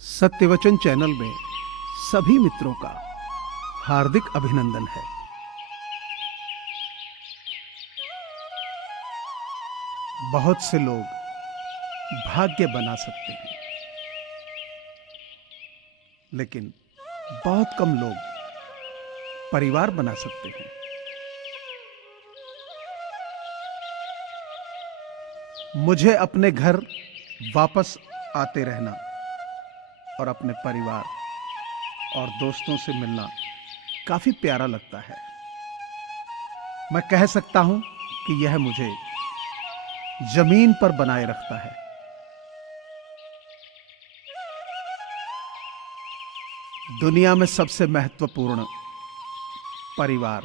सत्यवचन channel में सभी मित्रों का हार्दिक अभिनंदन है। बहुत से लोग भाग्य बना सकते हैं, लेकिन बहुत कम लोग परिवार बना सकते हैं। मुझे अपने घर वापस आते रहना और अपने परिवार और दोस्तों से मिलना काफी प्यारा लगता है। मैं कह सकता हूं कि यह मुझे जमीन पर बनाए रखता है। दुनिया में सबसे महत्वपूर्ण परिवार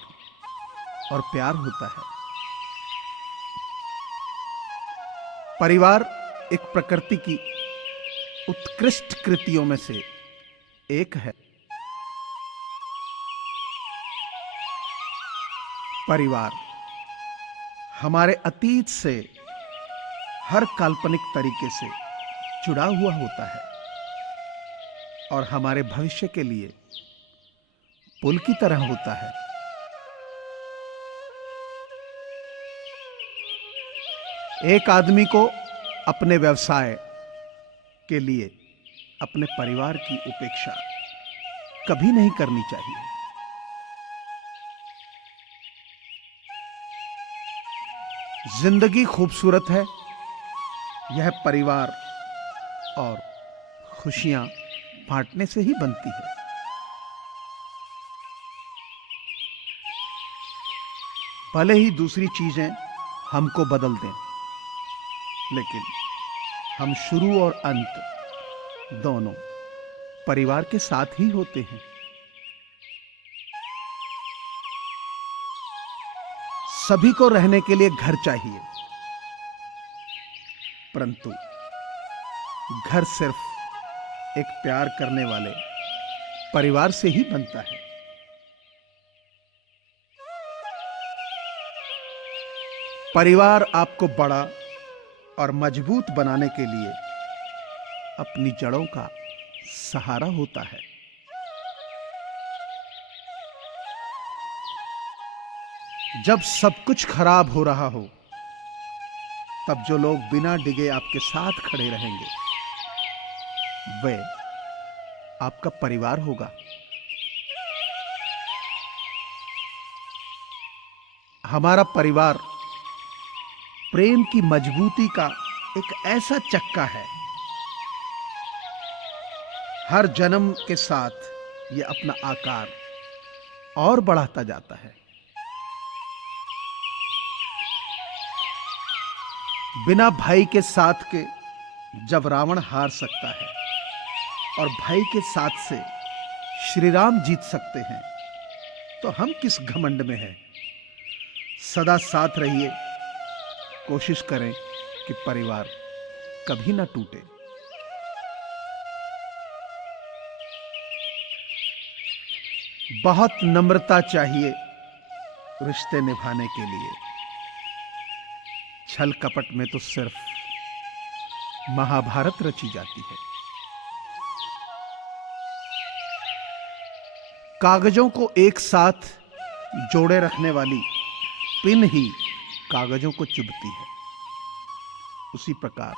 और प्यार होता है। परिवार एक प्रकृति की उत्कृष्ट कृतियों में से एक है। परिवार हमारे अतीत से हर काल्पनिक तरीके से जुड़ा हुआ होता है और हमारे भविष्य के लिए पुल की तरह होता है। एक आदमी को अपने व्यवसाय के लिए अपने परिवार की उपेक्षा कभी नहीं करनी चाहिए। जिंदगी खूबसूरत है, यह परिवार और खुशियां बांटने से ही बनती है। भले ही दूसरी चीजें हमको बदल दें, लेकिन हम शुरू और अंत दोनों परिवार के साथ ही होते हैं। सभी को रहने के लिए घर चाहिए, परंतु घर सिर्फ एक प्यार करने वाले परिवार से ही बनता है। परिवार आपको बड़ा और मजबूत बनाने के लिए अपनी जड़ों का सहारा होता है। जब सब कुछ खराब हो रहा हो, तब जो लोग बिना डिगे आपके साथ खड़े रहेंगे, वे आपका परिवार होगा। हमारा परिवार प्रेम की मजबूती का एक ऐसा चक्का है। हर जन्म के साथ यह अपना आकार और बढ़ाता जाता है। बिना भाई के साथ के जब रावण हार सकता है और भाई के साथ से श्री राम जीत सकते हैं, तो हम किस घमंड में हैं। सदा साथ रहिए, कोशिश करें कि परिवार कभी ना टूटे। बहुत नम्रता चाहिए रिश्ते निभाने के लिए। छल कपट में तो सिर्फ महाभारत रची जाती है। कागजों को एक साथ जोड़े रखने वाली पिन ही कागजों को चुभती है। उसी प्रकार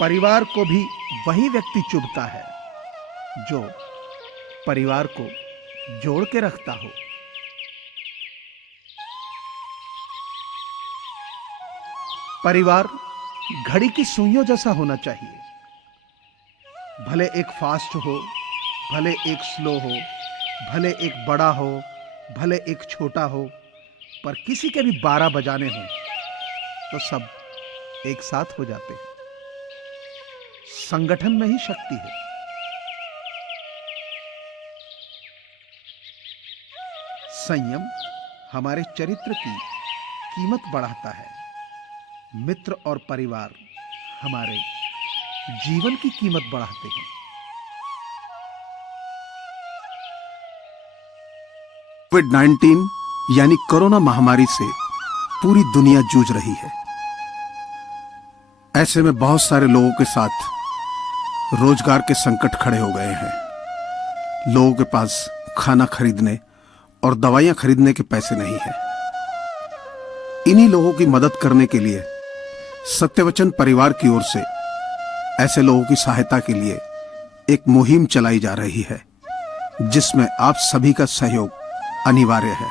परिवार को भी वही व्यक्ति चुभता है जो परिवार को जोड़ के रखता हो। परिवार घड़ी की सुइयों जैसा होना चाहिए। भले एक फास्ट हो, भले एक स्लो हो, भले एक बड़ा हो, भले एक छोटा हो, पर किसी के भी 12 बजाने हों तो सब एक साथ हो जाते हैं। संगठन में ही शक्ति है। संयम हमारे चरित्र की कीमत बढ़ाता है। मित्र और परिवार हमारे जीवन की कीमत बढ़ाते हैं। कोविड-19 यानी कोरोना महामारी से पूरी दुनिया जूझ रही है। ऐसे में बहुत सारे लोगों के साथ रोजगार के संकट खड़े हो गए हैं। लोगों के पास खाना खरीदने और दवाइयां खरीदने के पैसे नहीं हैं। इन्हीं लोगों की मदद करने के लिए सत्यवचन परिवार की ओर से ऐसे लोगों की सहायता के लिए एक मुहिम चलाई जा रही है, जिसमें आप सभी का सहयोग अनिवार्य है।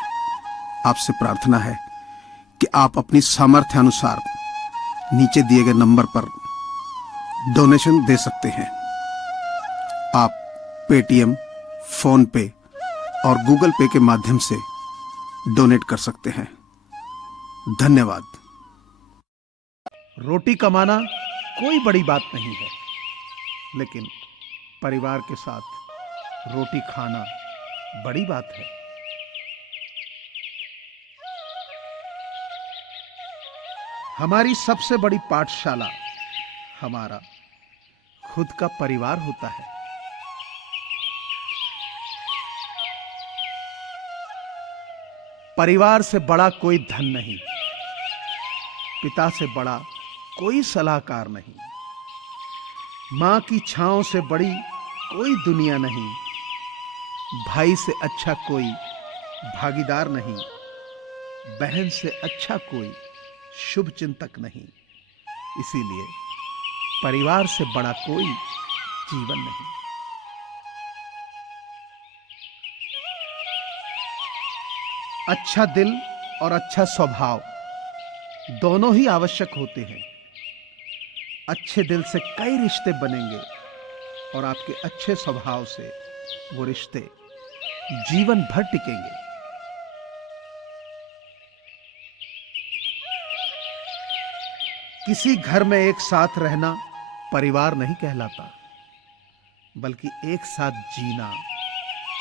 आपसे प्रार्थना है कि आप अपनी सामर्थ्य अनुसार नीचे दिए गए नंबर पर डोनेशन दे सकते हैं। आप पेटीएम, फोन पे और गूगल पे के माध्यम से डोनेट कर सकते हैं। धन्यवाद। रोटी कमाना कोई बड़ी बात नहीं है, लेकिन परिवार के साथ रोटी खाना बड़ी बात है। हमारी सबसे बड़ी पाठशाला हमारा खुद का परिवार होता है। परिवार से बड़ा कोई धन नहीं, पिता से बड़ा कोई सलाहकार नहीं, मां की छांव से बड़ी कोई दुनिया नहीं, भाई से अच्छा कोई भागीदार नहीं, बहन से अच्छा कोई शुभ चिंतक नहीं। इसीलिए परिवार से बड़ा कोई जीवन नहीं। अच्छा दिल और अच्छा स्वभाव दोनों ही आवश्यक होते हैं। अच्छे दिल से कई रिश्ते बनेंगे और आपके अच्छे स्वभाव से वो रिश्ते जीवन भर टिकेंगे। किसी घर में एक साथ रहना परिवार नहीं कहलाता, बल्कि एक साथ जीना,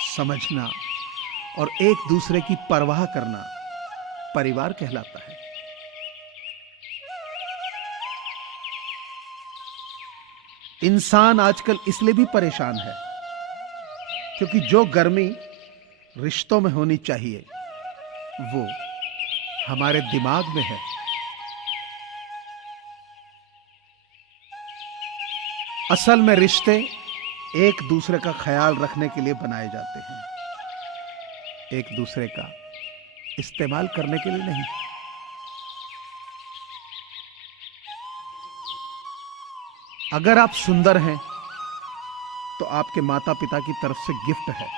समझना और एक दूसरे की परवाह करना परिवार कहलाता है। इंसान आजकल इसलिए भी परेशान है क्योंकि जो गर्मी रिश्तों में होनी चाहिए वो हमारे दिमाग में है। असल में रिश्ते एक दूसरे का ख्याल रखने के लिए बनाए जाते हैं, एक दूसरे का इस्तेमाल करने के लिए नहीं। अगर आप सुंदर हैं तो आपके माता पिता की तरफ से गिफ्ट है।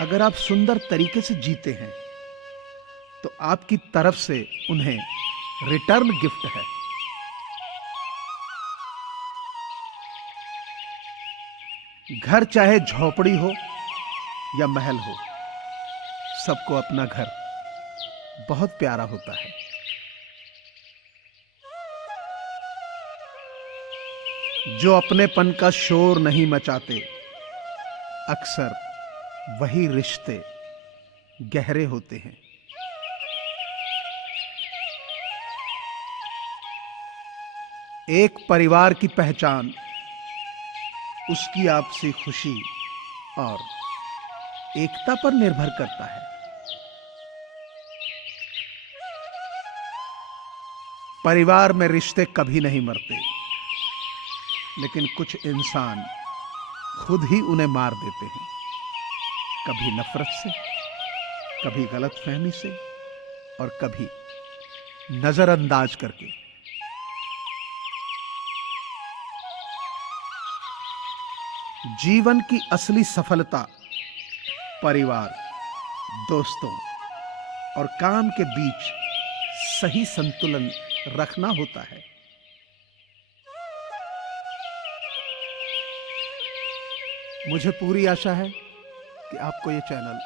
अगर आप सुंदर तरीके से जीते हैं तो आपकी तरफ से उन्हें रिटर्न गिफ्ट है। घर चाहे झोपड़ी हो या महल हो, सबको अपना घर बहुत प्यारा होता है। जो अपनेपन का शोर नहीं मचाते, अक्सर वही रिश्ते गहरे होते हैं। एक परिवार की पहचान उसकी आपसी खुशी और एकता पर निर्भर करता है। परिवार में रिश्ते कभी नहीं मरते, लेकिन कुछ इंसान खुद ही उन्हें मार देते हैं, कभी नफरत से, कभी गलतफहमी से और कभी नजरअंदाज करके। जीवन की असली सफलता परिवार, दोस्तों और काम के बीच सही संतुलन रखना होता है। मुझे पूरी आशा है कि आपको ये चैनल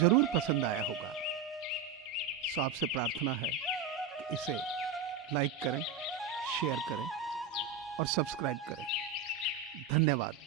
जरूर पसंद आया होगा। सो आपसे प्रार्थना है कि इसे लाइक करें, शेयर करें और सब्सक्राइब करें। धन्यवाद।